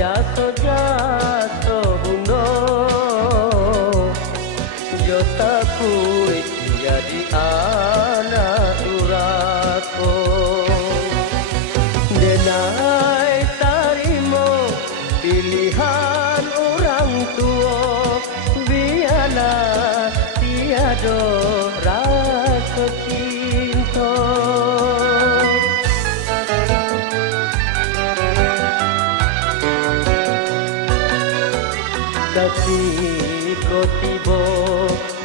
jato bundo jotaku jadi anak durako denai tarimo pilihan orang tua biarlah tiada rasa cinta. Kasihku tiba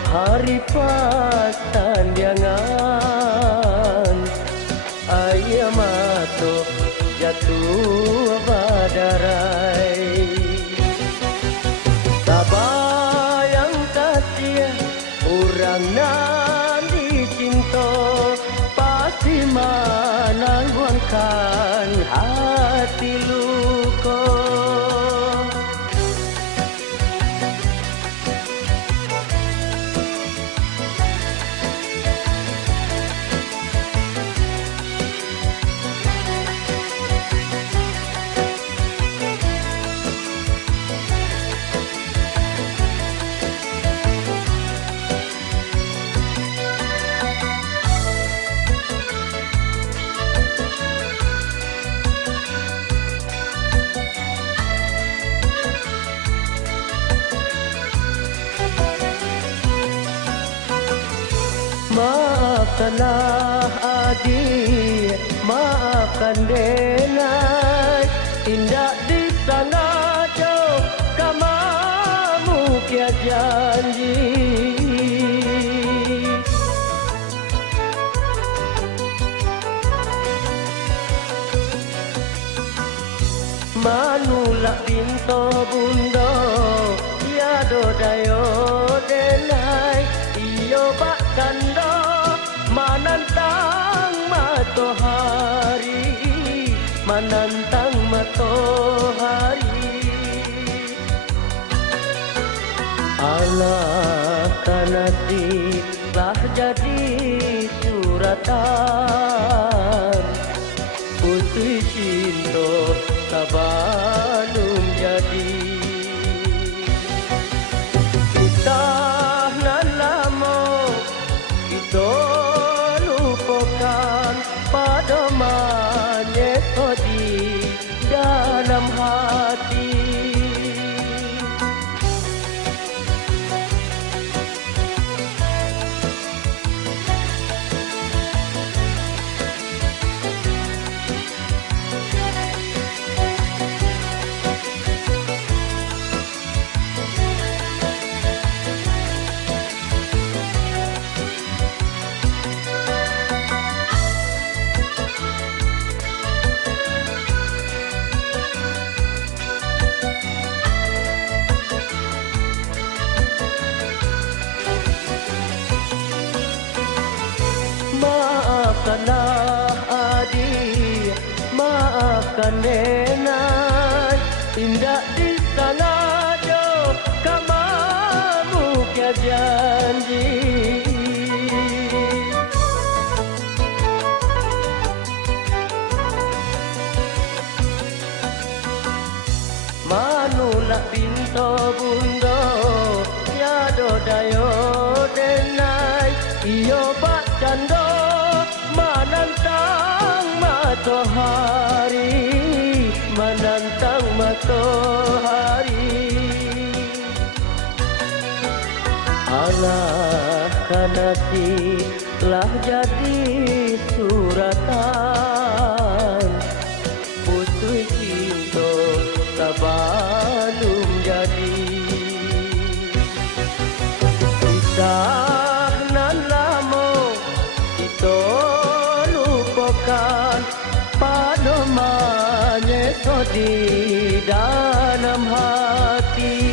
hari pasandiangan ayah mato jatuh badarai tabayang kasih orang nan dicinta pasti menangguhkan hati luka. Maafkanlah adik, maafkan denai, tidak disengaja kamu kia janji. Manulak pinto bunda, tiada dayo denai, iyo bak tanda menantang matahari, menantang matahari. Allah kanasi telah jadi suratan, putri cinta sabalum jadi. Kita nan lama kita lupakan pada menyeka di dalam hati. Maafkanlah adik, maafkan nenek, tidak disengaja kamu kia janji. Manulak pinto bunda, tiada dayo denai, iyo bak canda menantang matahari, menantang matahari. Allah kanasi telah jadi suratan, putri cinta sabalum jadi. Kisah nan lama kita lupakan pada menyeka di dalam hati.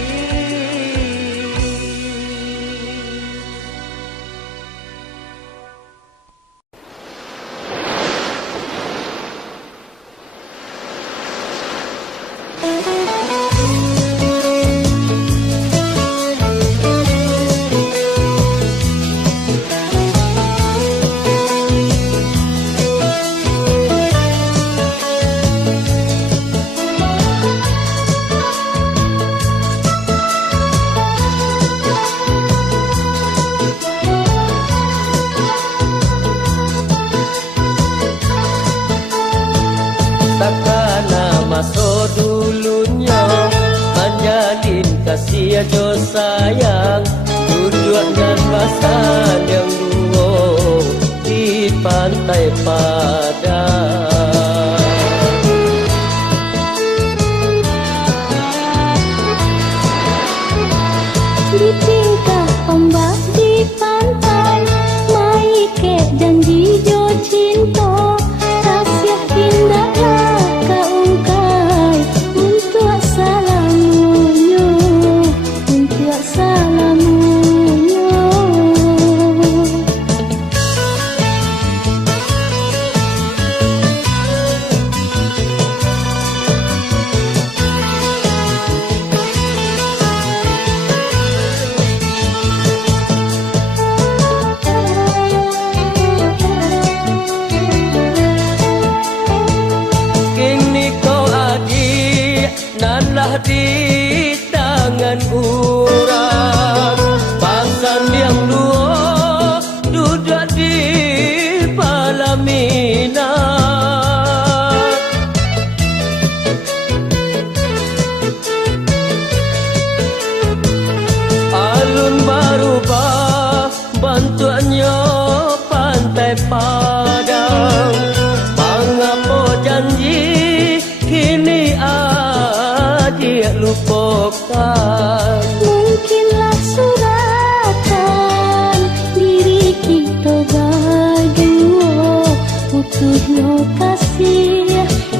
dia jo sayang duduk dan pasang yang duo di pantai Padang. Di tingkah ombak di pantai, mai kek janji jo cinta, kasih indahlah kaungkai untuk salamunyo, untuk salamunyo. Di tangan urang pasang yang dua duduk di Palaminan. Alun barubah bantuannya pantai Padang, mengapa janji kini dia lupakan. Mungkinlah suratan diri kita berdua, utuh yo kasih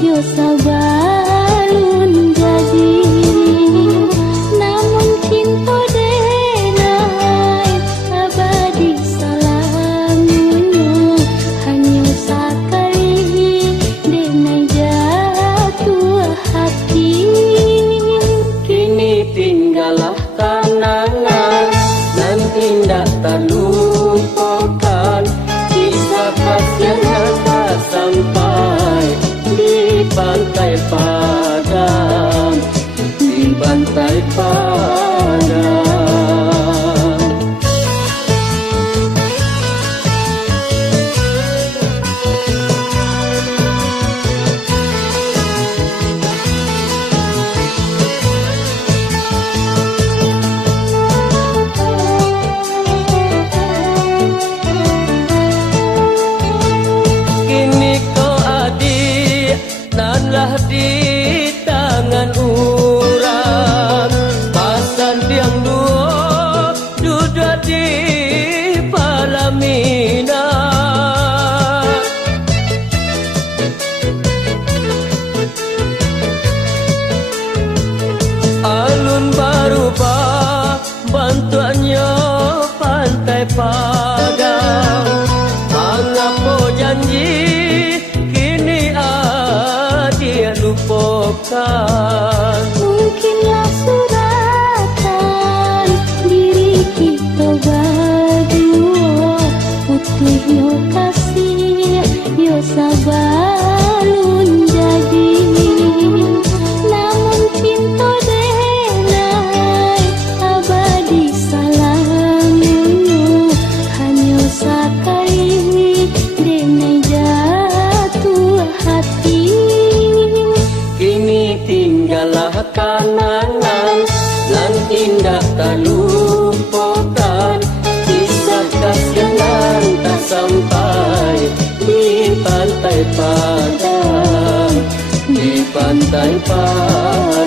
yo sabalun jadi. Namun cinta denai abadi salamunyo, hanya sekali denai jatuh hati. Tinggallah kenangan dan indah terlupakan, kisah kasih yang tak sampai di pantai Padang, di pantai Padang. Nanlah di tangan urang pasang yang dua duduk di Palaminan. Alun barubah bantuannya pantai Padang, mengapa janji lupakan. Mungkinlah suratan diri kita berdua, utuh yo kasih yo sabalun jadi. Namun cinta denai abadi salamunyo, hanya sekali denai jatuh hati. Kini tinggallah kenangan dan indah terlupakan, kisah kasih yang tak sampai di pantai Padang, di pantai Padang.